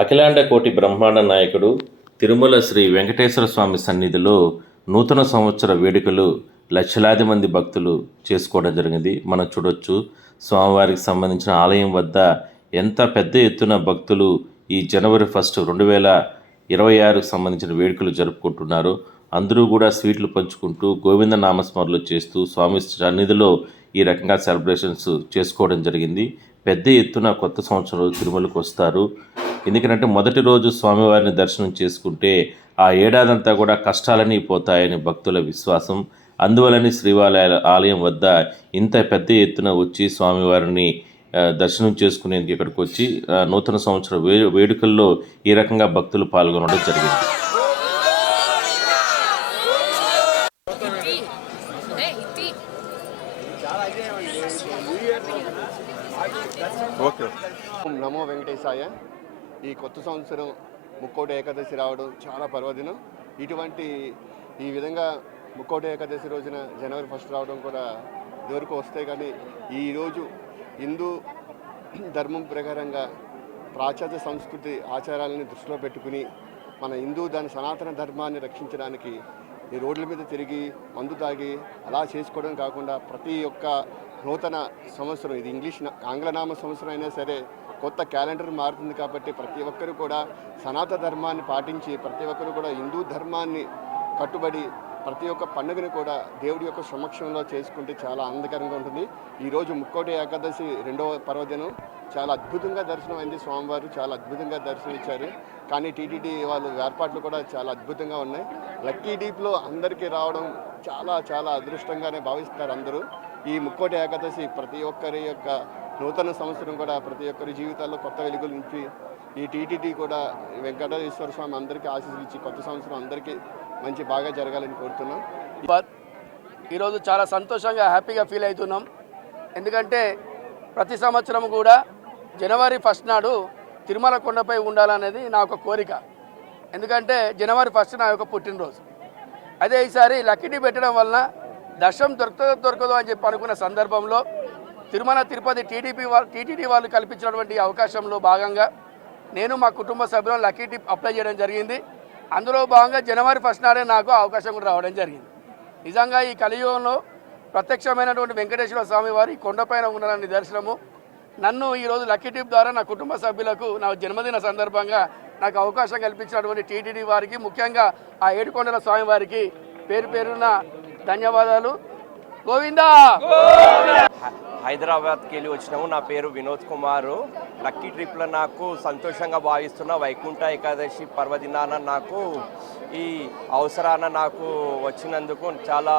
అఖిలాండ కోటి బ్రహ్మాండ నాయకుడు తిరుమల శ్రీ వెంకటేశ్వర స్వామి సన్నిధిలో నూతన సంవత్సర వేడుకలు లక్షలాది మంది భక్తులు చేసుకోవడం జరిగింది. మనం చూడొచ్చు స్వామివారికి సంబంధించిన ఆలయం వద్ద ఎంత పెద్ద ఎత్తున భక్తులు ఈ జనవరి 1 2026కు సంబంధించిన వేడుకలు జరుపుకుంటున్నారు. అందరూ కూడా స్వీట్లు పంచుకుంటూ గోవింద నామస్మరణలు చేస్తూ స్వామి సన్నిధిలో ఈ రకంగా సెలబ్రేషన్స్ చేసుకోవడం జరిగింది. పెద్ద ఎత్తున కొత్త సంవత్సరం రోజు తిరుమలకు వస్తారు. ఎందుకంటే మొదటి రోజు స్వామివారిని దర్శనం చేసుకుంటే ఆ ఏడాదంతా కూడా కష్టాలన్నీ పోతాయని భక్తుల విశ్వాసం. అందువలని శ్రీవాలయ ఆలయం వద్ద ఇంత పెద్ద ఎత్తున వచ్చి స్వామివారిని దర్శనం చేసుకునేందుకు ఇక్కడికి వచ్చి నూతన సంవత్సర వేడుకల్లో ఈ రకంగా భక్తులు పాల్గొనడం జరిగింది. నమో వెంకటేశాయ. ఈ కొత్త సంవత్సరం ముక్కోటి ఏకాదశి రావడం చాలా పర్వదినం. ఈ విధంగా ముక్కోటి ఏకాదశి రోజున జనవరి 1 రావడం కూడా ఇదివరకు వస్తాయి. కానీ ఈరోజు హిందూ ధర్మం ప్రకారంగా పాశ్చాత్య సంస్కృతి ఆచారాలని దృష్టిలో పెట్టుకుని మన దాని సనాతన ధర్మాన్ని రక్షించడానికి ఈ రోడ్ల మీద తిరిగి మందు తాగి అలా చేసుకోవడం కాకుండా ప్రతి ఒక్క నూతన సంవత్సరం, ఇది ఆంగ్లనామ సంవత్సరం అయినా సరే కొత్త క్యాలెండర్ మారుతుంది కాబట్టి ప్రతి ఒక్కరు కూడా సనాతన ధర్మాన్ని పాటించి ప్రతి ఒక్కరు కూడా హిందూ ధర్మాన్ని కట్టుబడి ప్రతి ఒక్క పండుగను కూడా దేవుడి యొక్క సమక్షంలో చేసుకుంటే చాలా ఆనందకరంగా ఉంటుంది. ఈరోజు ముక్కోటి ఏకాదశి 2వ పర్వదినం. చాలా అద్భుతంగా దర్శనం అయింది. స్వామివారు చాలా అద్భుతంగా దర్శనం ఇచ్చారు. కానీ టీటీడీ వాళ్ళు ఏర్పాట్లు కూడా చాలా అద్భుతంగా ఉన్నాయి. లక్కీ డీప్లో అందరికీ రావడం చాలా చాలా అదృష్టంగానే భావిస్తారు అందరూ. ఈ ముక్కోటి ఏకాదశి ప్రతి ఒక్కరి యొక్క నూతన సంవత్సరం కూడా ప్రతి ఒక్కరి జీవితాల్లో కొత్త వెలుగులు నుంచి ఈ టీటీడీ కూడా వెంకటేశ్వర స్వామి అందరికీ ఆశీస్సులు ఇచ్చి కొత్త సంవత్సరం అందరికీ మంచి బాగా జరగాలని కోరుతున్నాం. ఈరోజు చాలా సంతోషంగా హ్యాపీగా ఫీల్ అవుతున్నాం. ఎందుకంటే ప్రతి సంవత్సరం కూడా జనవరి 1 నాడు తిరుమల కొండపై ఉండాలనేది నా ఒక కోరిక. ఎందుకంటే జనవరి 1 నా యొక్క పుట్టినరోజు. అదే ఈసారి లక్కీ పెట్టడం వలన దర్శనం దొరకదో అని చెప్పి అనుకున్న సందర్భంలో తిరుమల తిరుపతి టీటీడీ వాళ్ళు కల్పించినటువంటి అవకాశంలో భాగంగా నేను మా కుటుంబ సభ్యులను లక్కీ టిప్ అప్లై చేయడం జరిగింది. అందులో భాగంగా జనవరి 1 నాడే నాకు అవకాశం కూడా రావడం జరిగింది. నిజంగా ఈ కలియుగంలో ప్రత్యక్షమైనటువంటి వెంకటేశ్వర స్వామి వారి కొండపైన ఉన్న నిదర్శనము. నన్ను ఈరోజు లక్కీ టిప్ ద్వారా నా కుటుంబ సభ్యులకు నా జన్మదిన సందర్భంగా నాకు అవకాశం కల్పించినటువంటి టీటీడీ వారికి, ముఖ్యంగా ఆ ఏడుకొండల స్వామి వారికి పేరు పేరున ధన్యవాదాలు. గోవిందా. హైదరాబాద్కి వెళ్ళి వచ్చినాము. నా పేరు వినోద్ కుమారు. లక్కీ ట్రిప్లో నాకు సంతోషంగా భావిస్తున్న వైకుంఠ ఏకాదశి పర్వదినాన నాకు ఈ అవసరాన నాకు వచ్చినందుకు చాలా